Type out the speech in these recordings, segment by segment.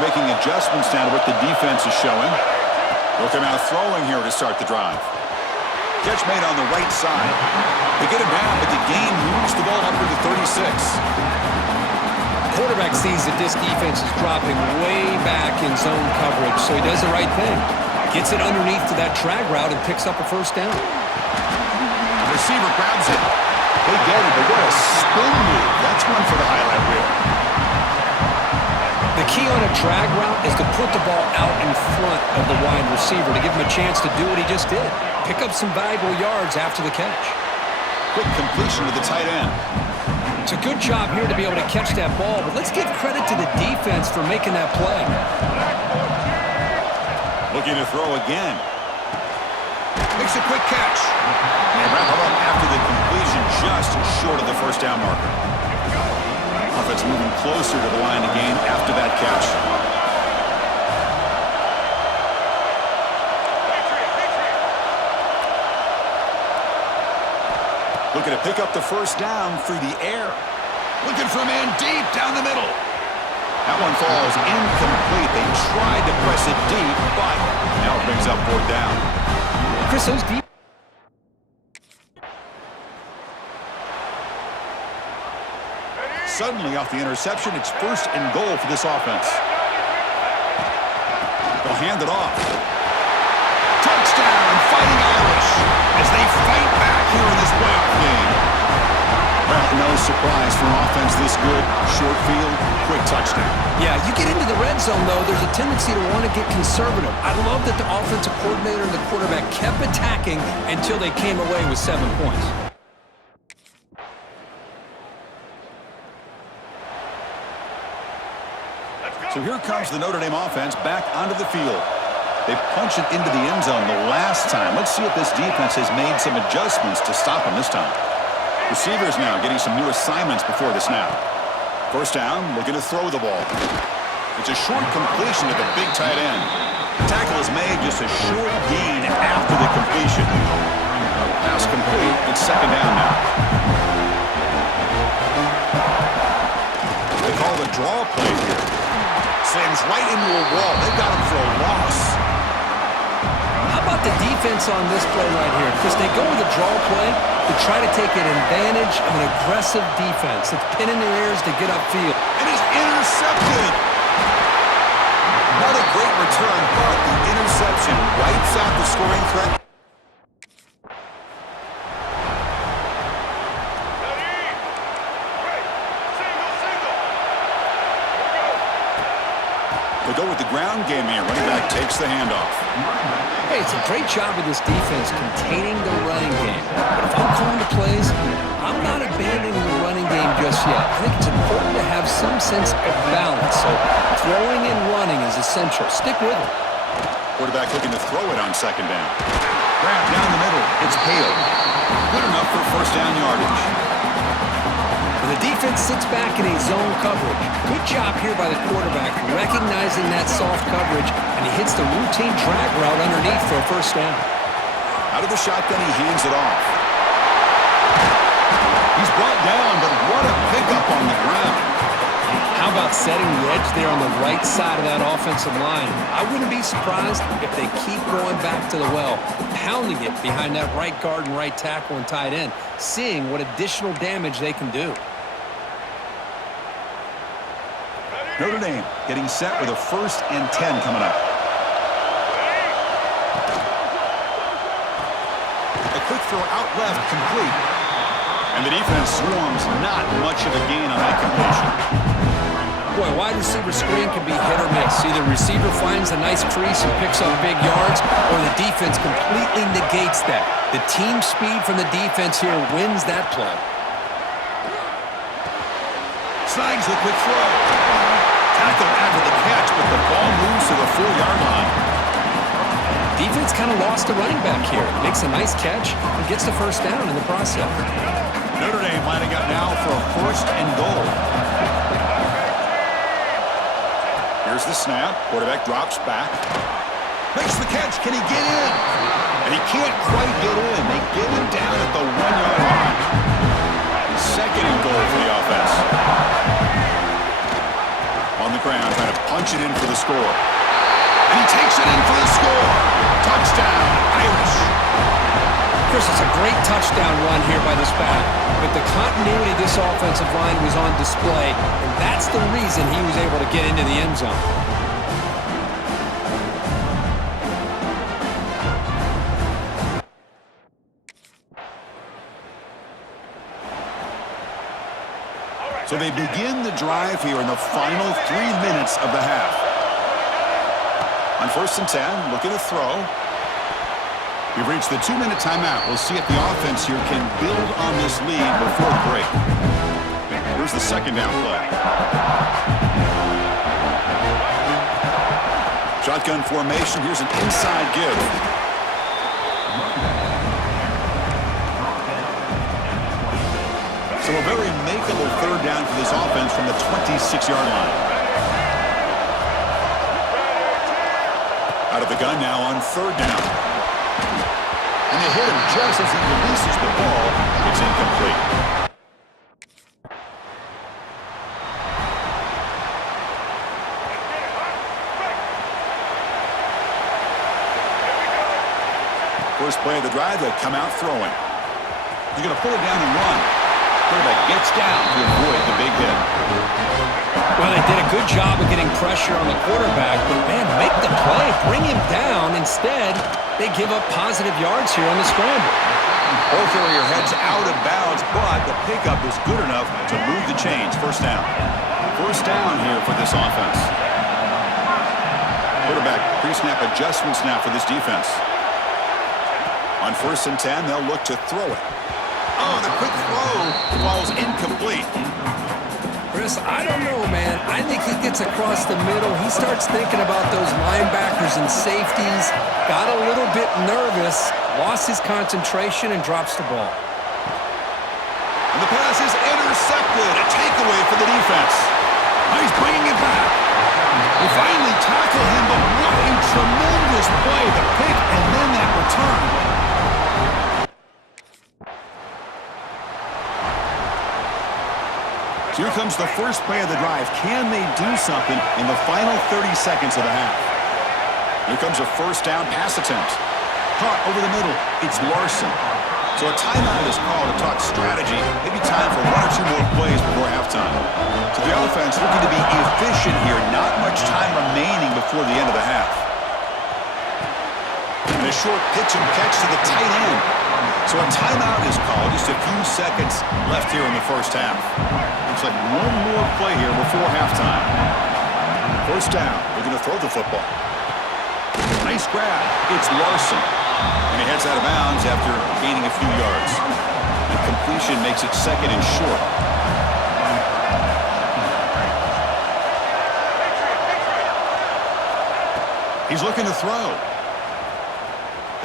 Making adjustments now to what the defense is showing. Look at now throwing here to start the drive. Catch made on the right side. They get him down, but the gain moves the ball upward to 36. Quarterback sees that this defense is dropping way back in zone coverage, so he does the right thing. Gets it underneath to that drag route and picks up a first down. The receiver grabs it. They get it, but what a spin move. That's one for the highlight reel. The key on a drag route is to put the ball out in front of the wide receiver to give him a chance to do what he just did. Pick up some valuable yards after the catch. Quick completion to the tight end. It's a good job here to be able to catch that ball, but let's give credit to the defense for making that play. Looking to throw again. Makes a quick catch. And wrap it up after the completion, just short of the first down marker. Offense moving closer to the line of gain after that catch. Looking to pick up the first down through the air. Looking for a man deep down the middle. That one falls incomplete. They tried to press it deep, but now it brings up fourth down. Chris, those deep. Suddenly off the interception, it's first and goal for this offense. They'll hand it off. Touchdown, Fighting Irish, as they fight back here in this playoff game. Well, no surprise for an offense this good. Short field, quick touchdown. Yeah, you get into the red zone, though, there's a tendency to want to get conservative. I love that the offensive coordinator and the quarterback kept attacking until they came away with 7 points. So here comes the Notre Dame offense back onto the field. They punch it into the end zone the last time. Let's see if this defense has made some adjustments to stop them this time. Receivers now getting some new assignments before the snap. First down, looking to throw the ball. It's a short completion to the big tight end. The tackle is made, just a short gain after the completion. Pass complete. It's second down now. They call the draw play here. Slams right into a wall. They've got him for a loss. How about the defense on this play right here? Chris, they go with a draw play to try to take an advantage of an aggressive defense. It's pinning their ears to get upfield. And he's intercepted. Not a great return, but the interception wipes out the scoring threat. They go with the ground game here. Running back takes the handoff. Hey, it's a great job of this defense containing the running game. But if I'm calling the plays, I'm not abandoning the running game just yet. I think it's important to have some sense of balance. So throwing and running is essential. Stick with it. Quarterback looking to throw it on second down. Grab down the middle. It's Hale. Good enough for first down yardage. The defense sits back in a zone coverage. Good job here by the quarterback, recognizing that soft coverage, and he hits the routine drag route underneath for a first down. Out of the shotgun, he hands it off. He's brought down, but what a pickup on the ground. How about setting the edge there on the right side of that offensive line? I wouldn't be surprised if they keep going back to the well, pounding it behind that right guard and right tackle and tight end, seeing what additional damage they can do. Notre Dame getting set with a 1st and 10 coming up. A quick throw out left, complete. And the defense swarms, not much of a gain on that completion. Boy, wide receiver screen can be hit or miss. Either receiver finds a nice crease and picks up big yards, or the defense completely negates that. The team speed from the defense here wins that play. Slides the quick throw. Tackle after the catch, but the ball moves to the 4-yard line. Defense kind of lost a running back here. Makes a nice catch and gets the first down in the process. Notre Dame lining up now for a 1st and goal. Here's the snap. Quarterback drops back. Makes the catch. Can he get in? And he can't quite get in. They get him down at the 1-yard line. 2nd and goal for the offense. On the ground, trying to punt punch it in for the score. And he takes it in for the score. Touchdown, Irish. Chris, it's a great touchdown run here by this back, but the continuity of this offensive line was on display, and that's the reason he was able to get into the end zone. So they begin the drive here in the final 3 minutes of the half. On 1st and 10, looking to throw. We've reached the 2-minute timeout. We'll see if the offense here can build on this lead before the break. Here's the 2nd down play. Shotgun formation. Here's an inside give. So a very makeable 3rd down for this offense from the 26-yard line. Out of the gun now on 3rd down. And they hit him just as he releases the ball. It's incomplete. First play of the drive, they'll come out throwing. He's going to pull it down and run. Quarterback gets down to avoid the big hit. Well, they did a good job of getting pressure on the quarterback, but, man, make the play, bring him down. Instead, they give up positive yards here on the scramble. Both area heads out of bounds, but the pickup is good enough to move the chains. 1st down. 1st down here for this offense. Quarterback pre-snap adjustments now for this defense. On 1st and 10, they'll look to throw it. Oh, the quick throw falls incomplete. Chris, I don't know, man. I think he gets across the middle. He starts thinking about those linebackers and safeties, got a little bit nervous, lost his concentration, and drops the ball. And the pass is intercepted. A takeaway for the defense. Oh, he's bringing it back. They finally tackle him, but what a tremendous play. The pick and then that return. Here comes the first play of the drive. Can they do something in the final 30 seconds of the half? Here comes a 1st down pass attempt. Caught over the middle. It's Larson. So a timeout is called to talk strategy. Maybe time for 1 or 2 more plays before halftime. So the offense looking to be efficient here. Not much time remaining before the end of the half. And a short pitch and catch to the tight end. So a timeout is called. Just a few seconds left here in the 1st half. Looks like 1 more play here before halftime. 1st down. They're going to throw the football. Nice grab. It's Larson. And he heads out of bounds after gaining a few yards. The completion makes it 2nd and short. He's looking to throw.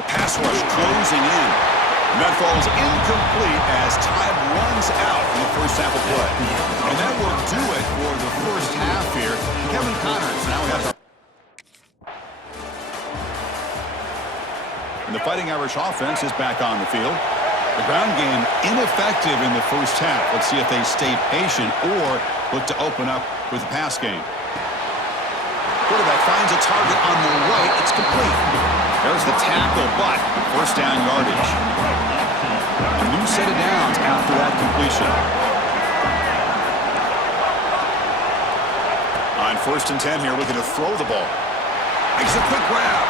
The pass rush closing in. And that falls incomplete as time runs out in the 1st half of play. And that will do it for the 1st half here. Kevin Connors now has our... And the Fighting Irish offense is back on the field. The ground game ineffective in the 1st half. Let's see if they stay patient or look to open up with the pass game. Quarterback finds a target on the right. It's complete. There's the tackle, but 1st down yardage. A new set of downs after that completion. On 1st and 10 here, looking to throw the ball. Makes a quick grab.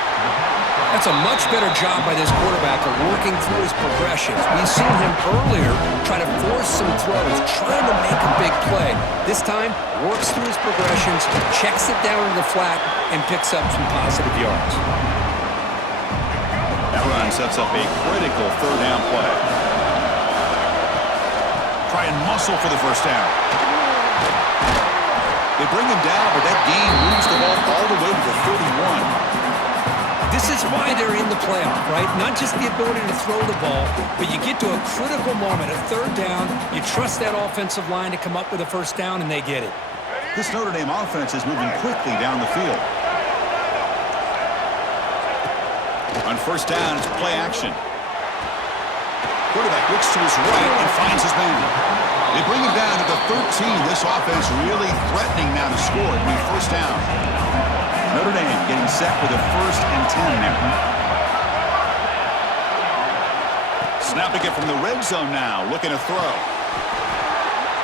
That's a much better job by this quarterback of working through his progressions. We've seen him earlier try to force some throws, trying to make a big play. This time, works through his progressions, checks it down to the flat, and picks up some positive yards. That run sets up a critical 3rd down play. Try and muscle for the 1st down. They bring him down, but that gain moves the ball all the way to the 31. This is why they're in the playoff, right? Not just the ability to throw the ball, but you get to a critical moment, a 3rd down, you trust that offensive line to come up with a 1st down, and they get it. This Notre Dame offense is moving quickly down the field. On 1st down, it's play action. Quarterback looks to his right and finds his man. They bring him down to the 13. This offense really threatening now to score. It'll be first down. Notre Dame getting set for the 1st and 10 now. Snapping it from the red zone now. Looking to throw.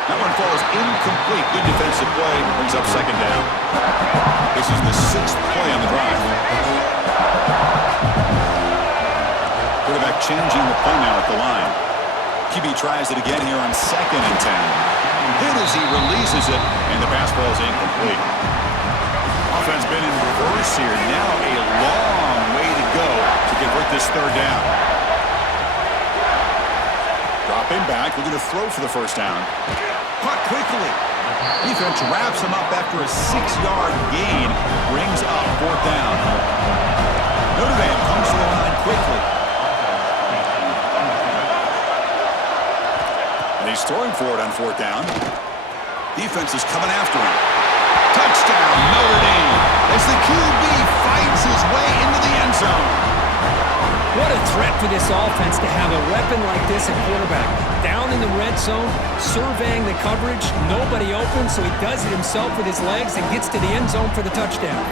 That one falls incomplete. Good defensive play. Brings up 2nd down. This is the 6th play on the drive. Quarterback changing the play now at the line. QB tries it again here on 2nd and 10. Hit as he releases it, and the pass ball is incomplete. Offense been in reverse here. Now a long way to go to convert this 3rd down. Dropping back, looking to throw for the 1st down. Caught quickly. Defense wraps him up after a 6-yard gain. Brings up 4th down. Notre Dame comes to the line quickly. And he's throwing for it on 4th down. Defense is coming after him. Touchdown, Notre Dame, as the QB fights his way into the end zone. What a threat for this offense to have a weapon like this at quarterback. Down in the red zone, surveying the coverage, nobody open, so he does it himself with his legs and gets to the end zone for the touchdown.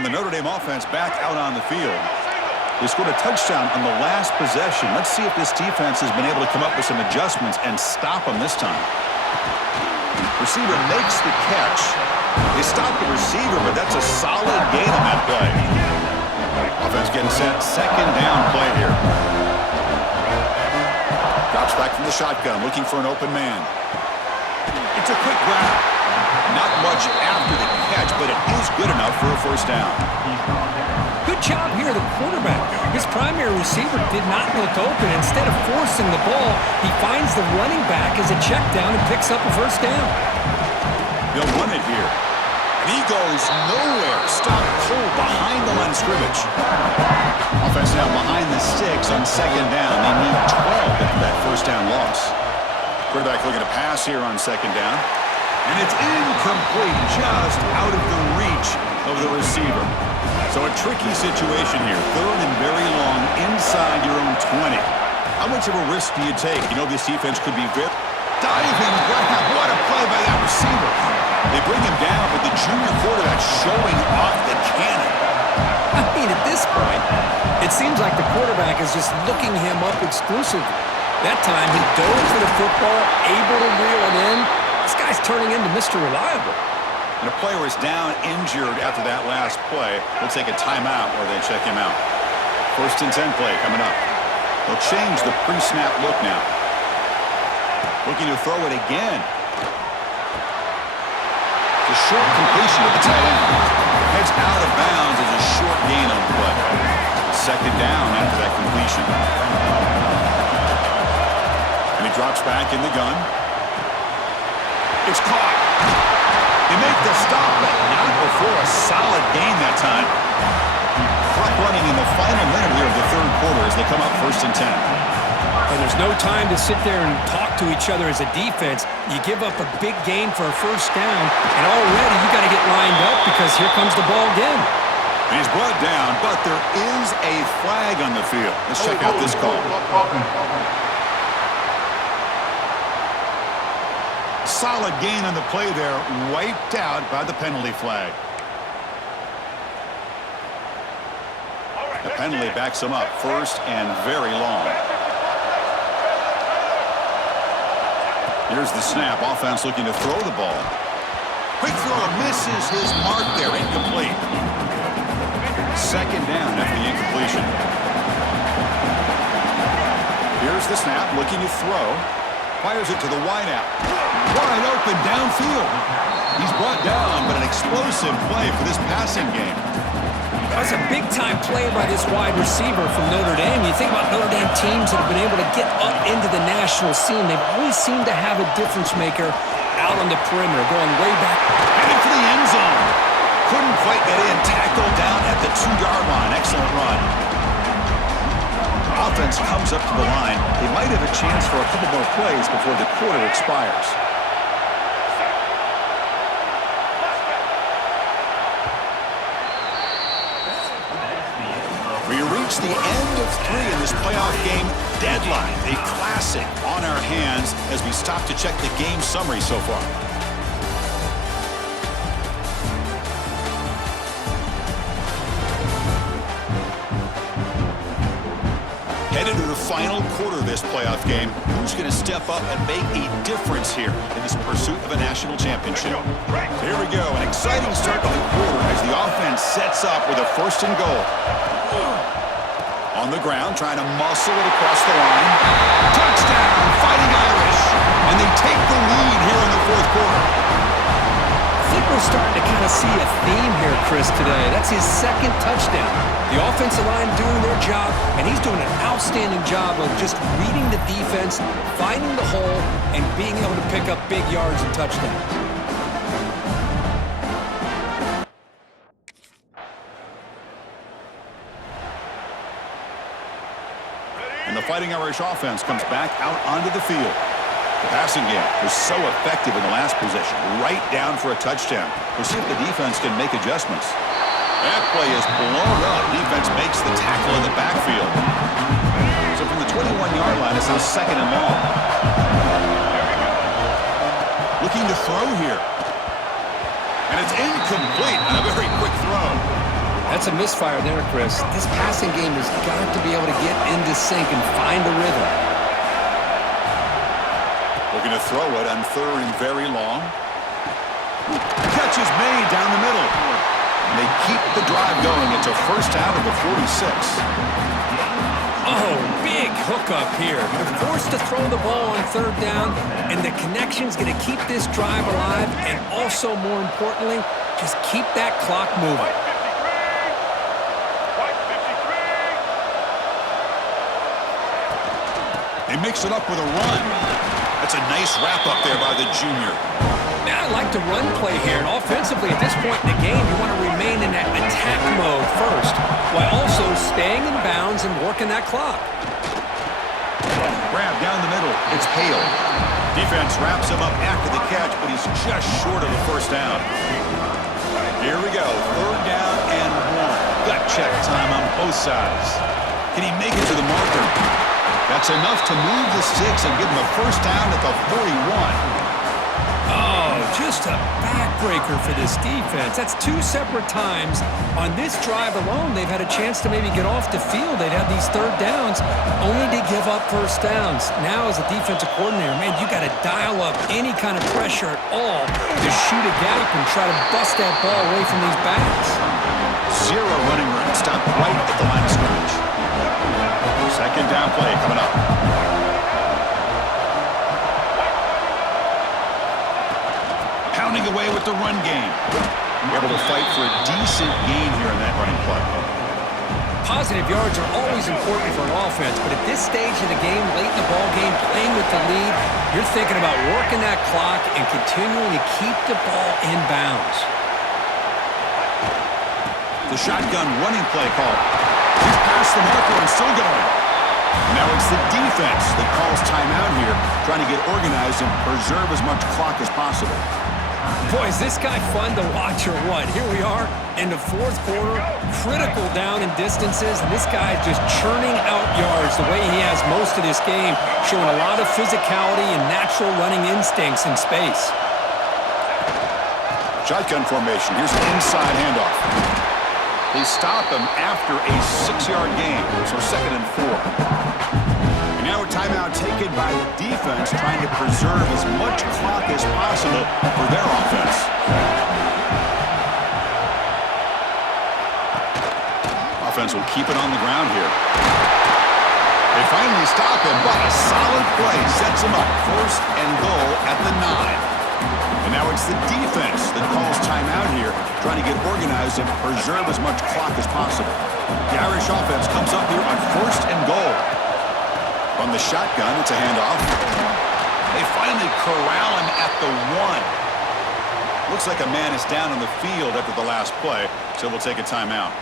And the Notre Dame offense back out on the field. They scored a touchdown on the last possession. Let's see if this defense has been able to come up with some adjustments and stop them this time. Receiver makes the catch. They stop the receiver, but that's a solid gain on that play. Offense getting set. 2nd down play here. Drops back from the shotgun, looking for an open man. It's a quick grab. Not much after the catch, but it is good enough for a 1st down. Good job here, the quarterback. His primary receiver did not look open. Instead of forcing the ball, he finds the running back as a check down and picks up a 1st down. They'll run it here. And he goes nowhere. Stop cold behind the line of scrimmage. Offense now behind the 6 on 2nd down. They need 12 after that 1st down loss. Quarterback looking to pass here on 2nd down. And it's incomplete, just out of the reach of the receiver. So a tricky situation here. 3rd and very long inside your own 20. How much of a risk do you take? You know this defense could be very... Diving grab. What a play by that receiver. They bring him down, but the junior quarterback showing off the cannon. I mean, at this point, it seems like the quarterback is just looking him up exclusively. That time, he dove for the football, able to reel it in. This guy's turning into Mr. Reliable. And a player is down injured after that last play. They'll take a timeout or they check him out. 1st and 10 play coming up. They'll change the pre-snap look now. Looking to throw it again. The short completion of the tight end. Heads out of bounds as a short gain on the play. 2nd down after that completion. And he drops back in the gun. It's caught. They make the stop, but not before a solid gain that time. Clock running in the final minute here of the 3rd quarter as they come up 1st and 10. And there's no time to sit there and talk to each other as a defense. You give up a big gain for a 1st down, and already you got to get lined up because here comes the ball again. And he's brought down, but there is a flag on the field. Let's check out this call. Solid gain on the play there, wiped out by the penalty flag. The penalty backs him up, 1st and very long. Here's the snap. Offense looking to throw the ball. Quick throw, misses his mark there, incomplete. 2nd down after the incompletion. Here's the snap, looking to throw. Fires it to the wideout. Wide open downfield. He's brought down, but an explosive play for this passing game. That was a big-time play by this wide receiver from Notre Dame. You think about Notre Dame teams that have been able to get up into the national scene. They've always seemed to have a difference maker out on the perimeter, going way back. Heading for the end zone. Couldn't quite get in. Tackled down at the 2-yard line. Excellent run. Offense offense comes up to the line. They might have a chance for a couple more plays before the quarter expires. We reach the end of 3 in this playoff game deadline. A classic on our hands as we stop to check the game summary so far. Headed to the final quarter of this playoff game. Who's going to step up and make a difference here in this pursuit of a national championship? Here we go. An exciting start to the quarter as the offense sets up with a 1st and goal. On the ground, trying to muscle it across the line. Touchdown, Fighting Irish. And they take the lead here in the 4th quarter. I think we're starting to kind of see a theme here, Chris, today. That's his 2nd touchdown. The offensive line doing their job, and he's doing an outstanding job of just reading the defense, finding the hole, and being able to pick up big yards and touchdowns. And the Fighting Irish offense comes back out onto the field. The passing game was so effective in the last possession, right down for a touchdown. We'll see if the defense can make adjustments. That play is blown up. Defense makes the tackle in the backfield. So from the 21-yard line, it's now 2nd and long. Looking to throw here. And it's incomplete on a very quick throw. That's a misfire there, Chris. This passing game has got to be able to get into sync and find a rhythm. Looking to throw it on 3rd and very long. Catch is made down the middle. And they keep the drive going. It's a 1st out of the 46. Oh, big hookup here. They're forced to throw the ball on 3rd down, and the connection's going to keep this drive alive, and also, more importantly, just keep that clock moving. They mix it up with a run. That's a nice wrap-up there by the junior. Now, I like the run play here, and offensively at this point in the game, you want to remain in that attack mode first, while also staying in bounds and working that clock. Grab down the middle. It's Hale. Defense wraps him up after the catch, but he's just short of the 1st down. Here we go. 3rd down and 1. Gut check time on both sides. Can he make it to the marker? That's enough to move the sticks and give him a 1st down at the 41. Oh, just a backbreaker for this defense. That's 2 separate times. On this drive alone, they've had a chance to maybe get off the field. They'd have these 3rd downs, only to give up 1st downs. Now, as a defensive coordinator, man, you got to dial up any kind of pressure at all to shoot a gap and try to bust that ball away from these backs. 0 running room. Stopped right at the line of scrimmage. 2nd down play coming up. Pounding away with the run game. Able to fight for a decent gain here in that running play. Positive yards are always important for an offense, but at this stage of the game, late in the ball game, playing with the lead, you're thinking about working that clock and continuing to keep the ball in bounds. The shotgun running play call. He's past the marker and still going. Now it's the defense that calls timeout here, trying to get organized and preserve as much clock as possible. Boy, is this guy fun to watch or what? Here we are in the 4th quarter, critical down in distances, and this guy is just churning out yards the way he has most of this game, showing a lot of physicality and natural running instincts in space. Shotgun formation. Here's an inside handoff. They stop him after a 6-yard gain, so 2nd and 4. And now a timeout taken by the defense, trying to preserve as much clock as possible for their offense. Offense will keep it on the ground here. They finally stop him, but a solid play sets him up. 1st and goal at the 9. And now it's the defense that calls timeout here, trying to get organized and preserve as much clock as possible. The Irish offense comes up here on 1st and goal. From the shotgun, it's a handoff. They finally corral him at the 1. Looks like a man is down on the field after the last play, so we'll take a timeout.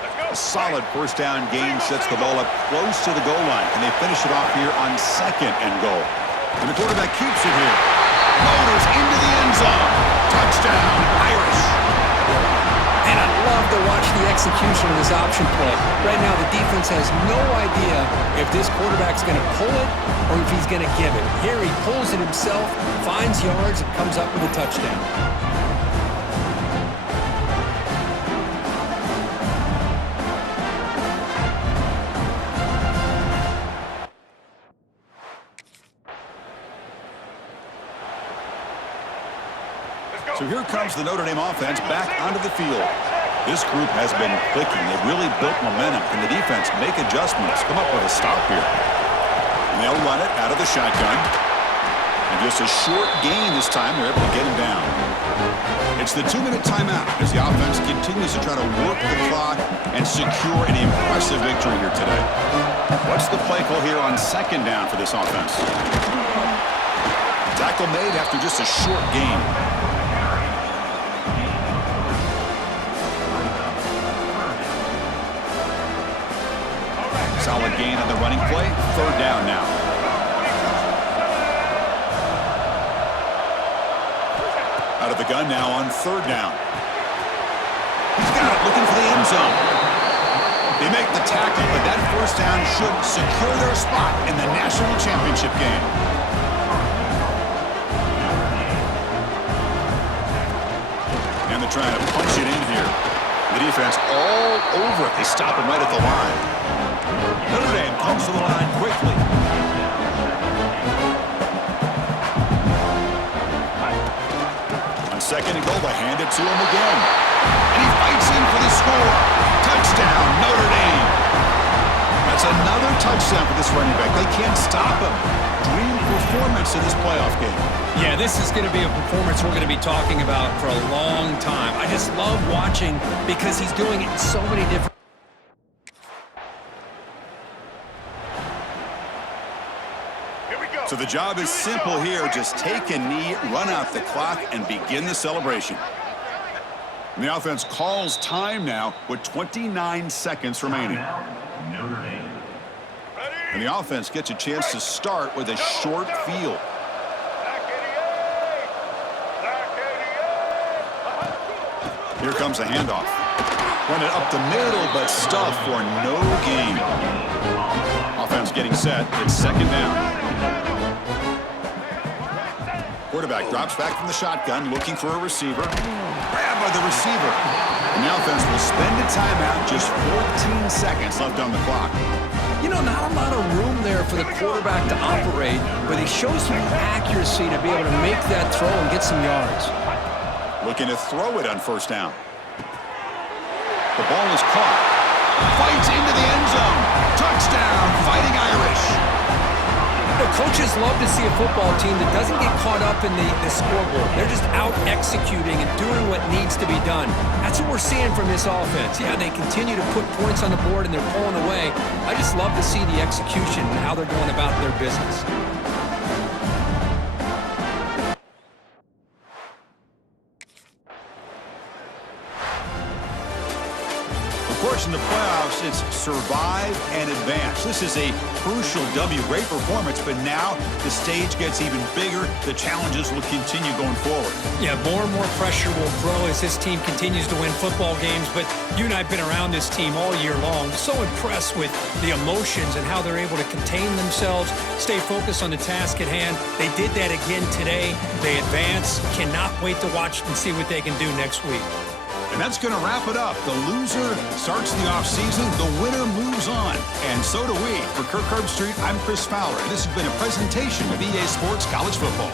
Let's go. A solid first down gain sets the ball up close to the goal line. Can they finish it off here on 2nd and goal? And the quarterback keeps it here. Motors into the end zone. Touchdown, Irish. And I love to watch the execution of this option play. Right now, the defense has no idea if this quarterback's going to pull it or if he's going to give it. Here he pulls it himself, finds yards, and comes up with a touchdown. So here comes the Notre Dame offense back onto the field. This group has been clicking. They've really built momentum. Can the defense make adjustments? Come up with a stop here. And they'll run it out of the shotgun. And just a short gain this time. They're able to get him down. It's the 2-minute timeout as the offense continues to try to work the clock and secure an impressive victory here today. What's the play call here on 2nd down for this offense? Tackle made after just a short gain. Solid gain on the running play. 3rd down now. Out of the gun now on 3rd down. He's got it, looking for the end zone. They make the tackle, but that first down should secure their spot in the national championship game. And they're trying to punch it in here. The defense all over it. They stop him right at the line. Notre Dame comes to the line quickly. On 2nd and goal, they hand it to him again. And he fights in for the score. Touchdown, Notre Dame. That's another touchdown for this running back. They can't stop him. Dream performance in this playoff game. Yeah, this is going to be a performance we're going to be talking about for a long time. I just love watching because he's doing it in so many different. So the job is simple here. Just take a knee, run out the clock, and begin the celebration. And the offense calls time now with 29 seconds remaining. And the offense gets a chance to start with a short field. Here comes the handoff. Run it up the middle, but stuffed for no gain. Offense getting set. It's 2nd down. Quarterback drops back from the shotgun, looking for a receiver. Grabbed by the receiver. And the offense will spend a timeout, just 14 seconds left on the clock. You know, not a lot of room there for the quarterback to operate, but he shows some accuracy to be able to make that throw and get some yards. Looking to throw it on 1st down. The ball is caught. Fights into the end zone. Touchdown, Fighting Irish. The coaches love to see a football team that doesn't get caught up in the scoreboard. They're just out executing and doing what needs to be done. That's what we're seeing from this offense. Yeah, they continue to put points on the board and they're pulling away. I just love to see the execution and how they're going about their business. Of course, in the playoffs, it's survive and advance. This is a crucial W. Great performance, but now the stage gets even bigger. The challenges will continue going forward. Yeah, more and more pressure will grow as this team continues to win football games, but you and I have been around this team all year long. So impressed with the emotions and how they're able to contain themselves, stay focused on the task at hand. They did that again today. They advance. Cannot wait to watch and see what they can do next week. And that's going to wrap it up. The loser starts the offseason. The winner moves on. And so do we. For Kirk Herbstreit, I'm Chris Fowler. And this has been a presentation of EA Sports College Football.